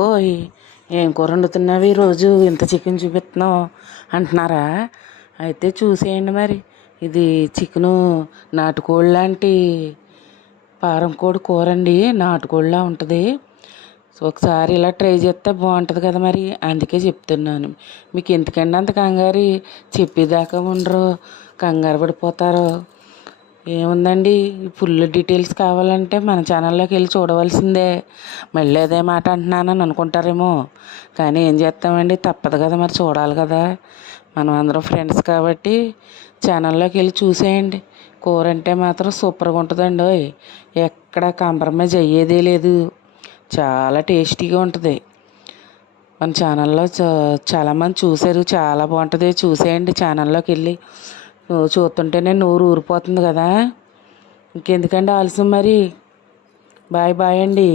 బాకోయ్, ఏం కూర వండుతున్నావు ఈరోజు, ఇంత చికెన్ చూపిస్తున్నావు అంటున్నారా? అయితే చూసేయండి. మరి ఇది చికెను నాటుకోడి లాంటి పారం కోడి కూర అండి. నాటుకోడిలా ఉంటుంది. సో ఒకసారి ఇలా ట్రై చేస్తే బాగుంటుంది కదా, మరి అందుకే చెప్తున్నాను. మీకు ఎందుకండి అంత కంగారు, చెప్పేదాకా ఉండరు, కంగారు పడిపోతారు. ఏముందండి, ఫుల్ డీటెయిల్స్ కావాలంటే మన ఛానల్లోకి వెళ్ళి చూడవలసిందే. మళ్ళీ అదే మాట అంటున్నానని అనుకుంటారేమో, కానీ ఏం చేస్తామండి, తప్పదు కదా, మరి చూడాలి కదా. మనం అందరం ఫ్రెండ్స్ కాబట్టి ఛానల్లోకి వెళ్ళి చూసేయండి. కూర అంటే మాత్రం సూపర్గా ఉంటుందండి. ఎక్కడ కాంప్రమైజ్ అయ్యేదే లేదు, చాలా టేస్టీగా ఉంటుంది. మన ఛానల్లో చాలామంది చూశారు, చాలా బాగుంటుంది, చూసేయండి ఛానల్లోకి వెళ్ళి. చూస్తుంటేనే నోరు ఊరిపోతుంది కదా. ఇంకెందుకండి ఆలస్యం, మరి బాయ్ బాయ్ అండి.